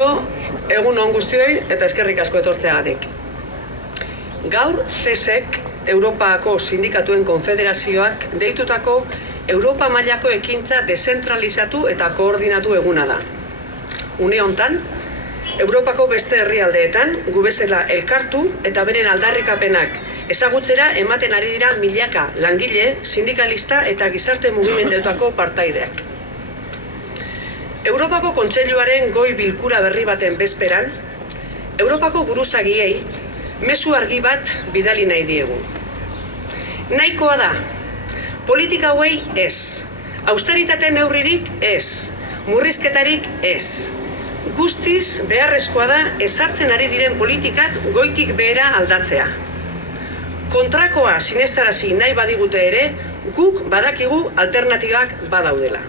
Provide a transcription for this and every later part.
Egun on guztioi eta eskerrik asko etortzeagatik. Gaur CESek, Europako Sindikatuen Konfederazioak, deitutako Europa mailako ekintza dezentralizatu eta koordinatu eguna da. Une hontan, Europako beste herrialdeetan gu bezala elkartu eta beren aldarrikapenak ezagutzera ematen ari dira milaka langile, sindikalista eta gizarte mugimenduetako partaideak. Europako Kontseiluaren goi bilkura berri baten bezperan, Europako buruzagiei mezu argi bat bidali nahi diegu. Nahikoa da, politika hauei ez, austeritate neurririk ez, murrizketarik ez. Guztiz beharrezkoa da ezartzen ari diren politikak goitik behera aldatzea. Kontrakoa sinestarazi nahi badigute ere, guk badakigu alternatibak badaudela.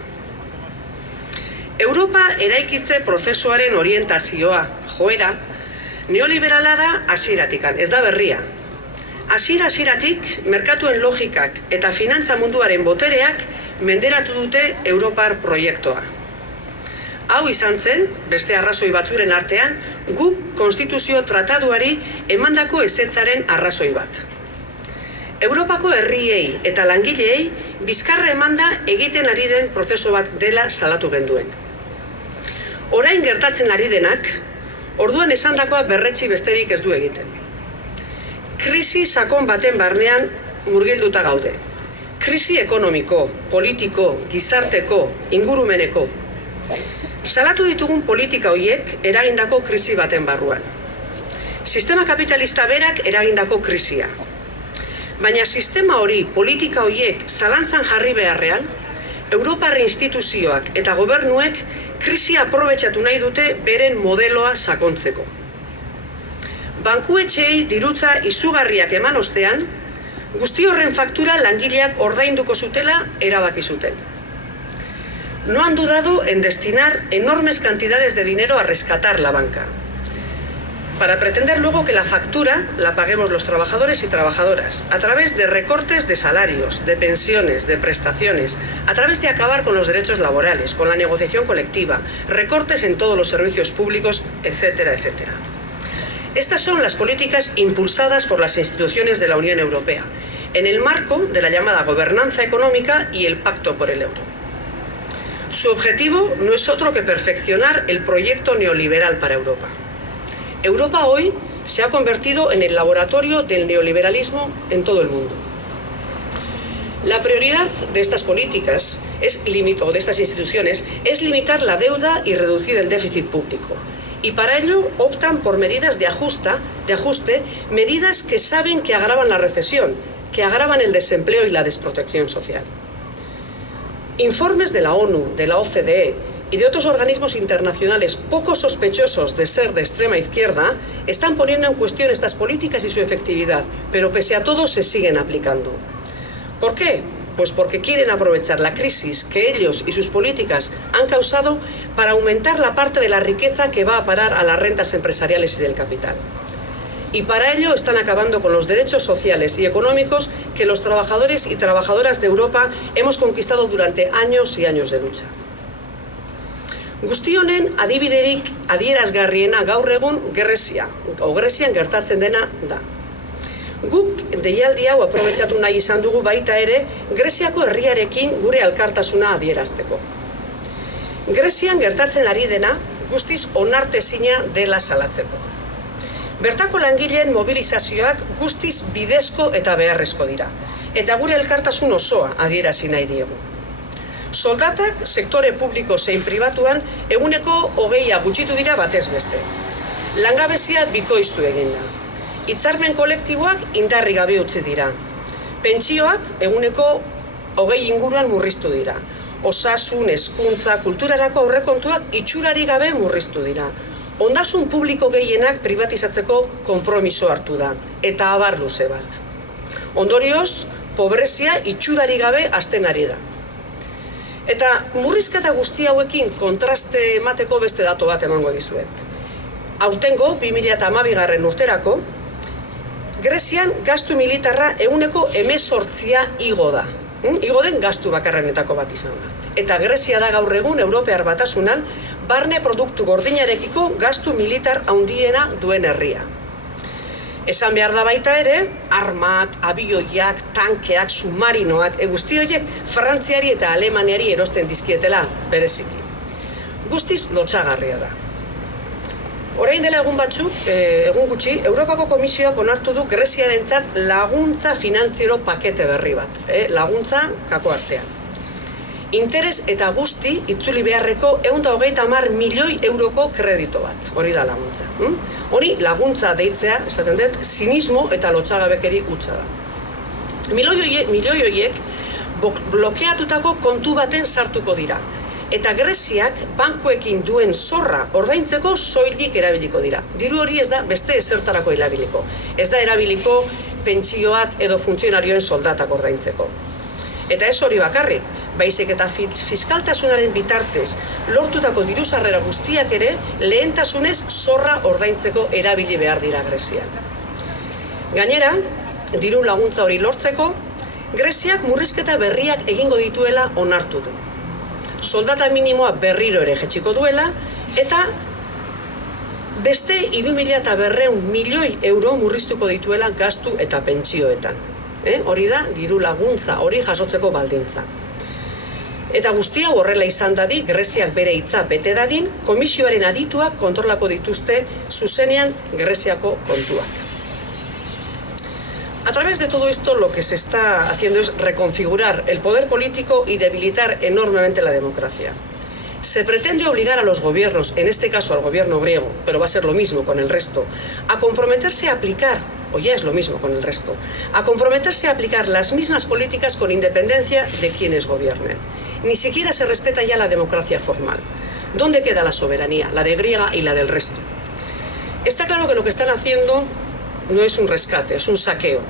Europa eraikitze prozesuaren orientazioa, joera, neoliberala da hasieratikan, ez da berria. Hasieratik merkatuen logikak eta finantza munduaren botereak menderatu dute Europar proiektua. Hau izan zen, beste arrazoi batzuren artean, guk konstituzio trataduari emandako ezetzaren arrazoi bat. Europako herriei eta langileei bizkarra emanda egiten ari den prozesu bat dela salatu genduen. Orain gertatzen ari denak, orduan esandakoa berretsi besterik ez du egiten. Krisi sakon baten barnean murgilduta gaude. Krisi ekonomiko, politiko, gizarteko, ingurumeneko. Salatu ditugun politika horiek eragindako krisi baten barruan. Sistema kapitalista berak eragindako krisia. Baina sistema hori, politika horiek zalantzan jarri beharrean, Europar instituzioak eta gobernuek krisia aprobetxatu nahi dute beren modeloa sakontzeko. Bankuetxeei dirutza izugarriak eman ostean, guzti horren faktura langileak ordainduko zutela erabaki zuten. No han dudado en destinar enormes cantidades de dinero a rescatar la banca, para pretender luego que la factura la paguemos los trabajadores y trabajadoras, a través de recortes de salarios, de pensiones, de prestaciones, a través de acabar con los derechos laborales, con la negociación colectiva, recortes en todos los servicios públicos, etcétera, etcétera. Estas son las políticas impulsadas por las instituciones de la Unión Europea, en el marco de la llamada gobernanza económica y el pacto por el euro. Su objetivo no es otro que perfeccionar el proyecto neoliberal para Europa. Europa hoy se ha convertido en el laboratorio del neoliberalismo en todo el mundo. La prioridad de estas políticas, o de estas instituciones, es limitar la deuda y reducir el déficit público. Y para ello optan por medidas de ajuste, medidas que saben que agravan la recesión, que agravan el desempleo y la desprotección social. Informes de la ONU, de la OCDE, y de otros organismos internacionales poco sospechosos de ser de extrema izquierda están poniendo en cuestión estas políticas y su efectividad, pero pese a todo se siguen aplicando. ¿Por qué? Pues porque quieren aprovechar la crisis que ellos y sus políticas han causado para aumentar la parte de la riqueza que va a parar a las rentas empresariales y del capital. Y para ello están acabando con los derechos sociales y económicos que los trabajadores y trabajadoras de Europa hemos conquistado durante años y años de lucha. Guzti honen adibiderik adierazgarriena gaur egun Grezian gertatzen dena da. Guk deialdi hau aprobetxatu nahi izan dugu baita ere Greziako herriarekin gure elkartasuna adierazteko. Grezian gertatzen ari dena guztiz onartezina dela salatzeko. Bertako langileen mobilizazioak guztiz bidezko eta beharrezko dira, eta gure elkartasun osoa adierazi nahi diegu. Soldatak sektore publiko zein pribatuan eguneko 20 gutxitu dira batez beste. Langabezia bikoiztu egin da. Hitzarmen kolektiboak indarri gabe utzi dira. Pentsioak eguneko 20 inguruan murriztu dira. Osasun, hezkuntza, kulturarako aurrekontuak itxurari gabe murriztu dira. Ondasun publiko gehienak pribatizatzeko konpromiso hartu da, eta abar luze bat. Ondorioz, pobrezia itxurari gabe hasten ari da. Eta murrizketa guzti hauekin kontraste emateko beste datu bat emango dizuet. Aurtengo 2012 urterako, Grezian gastu militarra eguneko 18 igo da. Igo den gastu bakarrenetako bat izan da. Eta Grezia da gaur egun Europear Batasunan barne produktu gordinarekiko gastu militar handiena duen herria. Esan behar da baita ere, armak, abioiak, tankeak, submarinoak, guzti horiek Frantziari eta Alemaniari erosten dizkietela, bereziki. Guztiz lotsagarria da. Orain dela egun gutxi, Europako Komisioak onartu du Greziarentzat laguntza finantziero pakete berri bat, laguntza kako artean. Interes eta guzti itzuli beharreko 130 milioi euroko kredito bat, hori da laguntza. Hori laguntza deitzea, esaten dut, zinismo eta lotsagabekeri hutsa da. Milioi horiek blokeatutako kontu baten sartuko dira. Eta Greziak bankuekin duen zorra ordaintzeko soilik erabiliko dira. Diru hori ez da beste ezertarako erabiliko. Ez da erabiliko pentsioak edo funtzionarioen soldatak ordaintzeko. Eta ez hori bakarrik, baizik eta fiskaltasunaren bitartez lortutako diru-sarrera guztiak ere lehentasunez zorra ordaintzeko erabili behar dira Grezian. Gainera, diru laguntza hori lortzeko, Greziak murrizketa berriak egingo dituela onartu du. Soldata minimoa berriro ere jaitsiko duela, eta beste 3.200 milioi euro murriztuko dituela gastu eta pentsioetan. Hori da, diru laguntza hori jasotzeko baldintza. Eta guztia horrela izan dadi, Greziak bere hitza bete dadin, komisioaren adituak kontrolako dituzte zuzenean Greziako kontuak. A través de todo esto, lo que se está haciendo es reconfigurar el poder político y debilitar enormemente la democracia. Se pretende obligar a los gobiernos, en este caso al gobierno griego, pero va a ser lo mismo con el resto, a comprometerse a aplicar, o ya es lo mismo con el resto, a comprometerse a aplicar las mismas políticas con independencia de quienes gobiernen. Ni siquiera se respeta ya la democracia formal. ¿Dónde queda la soberanía, la de griega y la del resto? Está claro que lo que están haciendo no es un rescate, es un saqueo.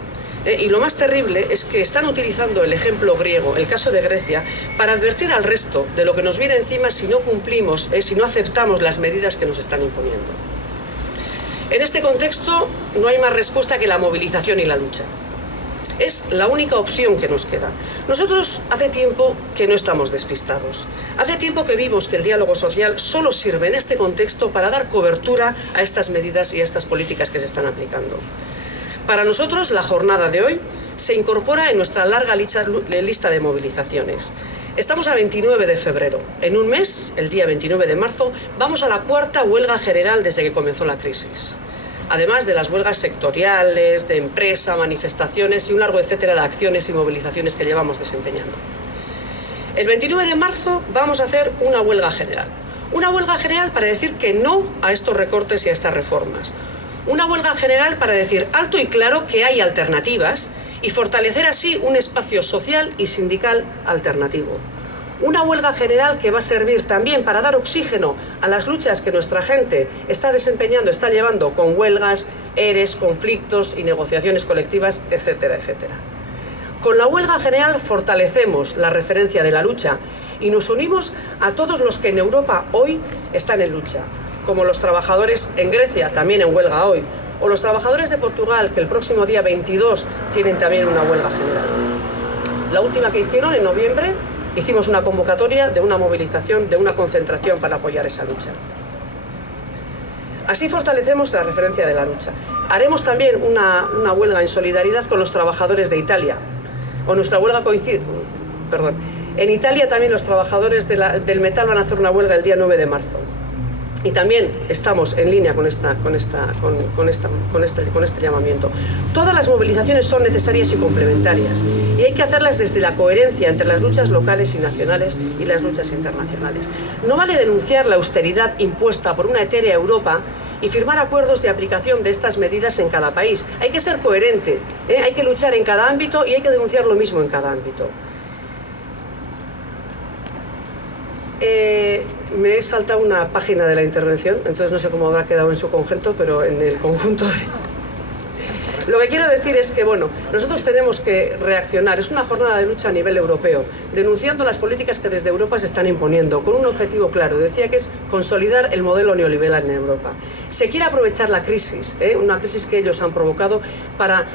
Y lo más terrible es que están utilizando el ejemplo griego, el caso de Grecia, para advertir al resto de lo que nos viene encima si no cumplimos, si no aceptamos las medidas que nos están imponiendo. En este contexto no hay más respuesta que la movilización y la lucha. Es la única opción que nos queda. Nosotros hace tiempo que no estamos despistados. Hace tiempo que vimos que el diálogo social solo sirve en este contexto para dar cobertura a estas medidas y a estas políticas que se están aplicando. Para nosotros, la jornada de hoy se incorpora en nuestra larga lista de movilizaciones. Estamos a 29 de febrero. En un mes, el día 29 de marzo, vamos a la 4ª huelga general desde que comenzó la crisis. Además de las huelgas sectoriales, de empresa, manifestaciones y un largo etcétera de acciones y movilizaciones que llevamos desempeñando. El 29 de marzo vamos a hacer una huelga general. Una huelga general para decir que no a estos recortes y a estas reformas. Una huelga general para decir alto y claro que hay alternativas y fortalecer así un espacio social y sindical alternativo. Una huelga general que va a servir también para dar oxígeno a las luchas que nuestra gente está desempeñando, está llevando con huelgas, ERES, conflictos y negociaciones colectivas, etcétera, etcétera. Con la huelga general fortalecemos la referencia de la lucha y nos unimos a todos los que en Europa hoy están en lucha, como los trabajadores en Grecia, también en huelga hoy, o los trabajadores de Portugal, que el próximo día 22 tienen también una huelga general. La última que hicieron en noviembre, hicimos una convocatoria de una movilización, de una concentración para apoyar esa lucha. Así fortalecemos la referencia de la lucha. Haremos también una huelga en solidaridad con los trabajadores de Italia. O nuestra huelga coincide... Perdón. En Italia también los trabajadores del metal van a hacer una huelga el día 9 de marzo. Y también estamos en línea con este llamamiento. Todas las movilizaciones son necesarias y complementarias y hay que hacerlas desde la coherencia entre las luchas locales y nacionales y las luchas internacionales. No vale denunciar la austeridad impuesta por una etérea Europa y firmar acuerdos de aplicación de estas medidas en cada país. Hay que ser coherente, hay que luchar en cada ámbito y hay que denunciar lo mismo en cada ámbito. Me he saltado una página de la intervención, entonces no sé cómo habrá quedado en su conjunto, pero en el conjunto Lo que quiero decir es que, bueno, nosotros tenemos que reaccionar. Es una jornada de lucha a nivel europeo, denunciando las políticas que desde Europa se están imponiendo, con un objetivo claro. Decía que es consolidar el modelo neoliberal en Europa. Se quiere aprovechar la crisis, una crisis que ellos han provocado, para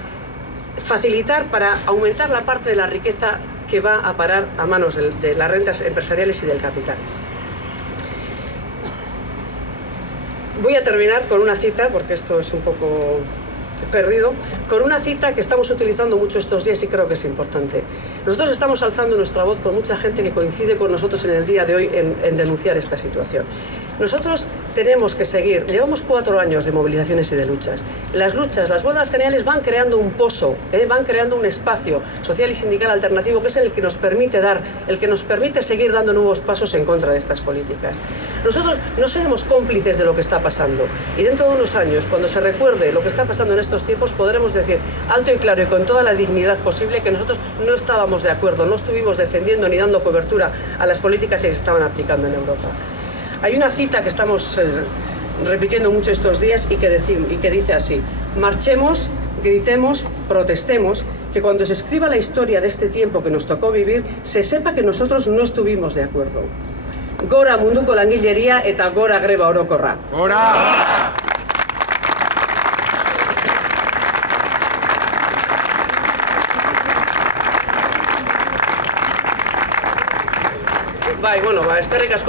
facilitar, para aumentar la parte de la riqueza que va a parar a manos de las rentas empresariales y del capital. Voy a terminar con una cita, porque esto es un poco perdido, con una cita que estamos utilizando mucho estos días y creo que es importante. Nosotros estamos alzando nuestra voz con mucha gente que coincide con nosotros en el día de hoy en denunciar esta situación. Nosotros tenemos que seguir, llevamos 4 años de movilizaciones y de luchas. Las huelgas generales van creando un pozo, van creando un espacio social y sindical alternativo que es el que nos permite seguir dando nuevos pasos en contra de estas políticas. Nosotros no seremos cómplices de lo que está pasando y dentro de unos años, cuando se recuerde lo que está pasando en estos tiempos, podremos decir alto y claro y con toda la dignidad posible que nosotros no estábamos de acuerdo, no estuvimos defendiendo ni dando cobertura a las políticas que se estaban aplicando en Europa. Hay una cita que estamos repitiendo mucho estos días y que dice así: marchemos, gritemos, protestemos, que cuando se escriba la historia de este tiempo que nos tocó vivir, se sepa que nosotros no estuvimos de acuerdo. Gora munduko langileria eta gora greba orokorra. Gora! Bai, eskerrik asko.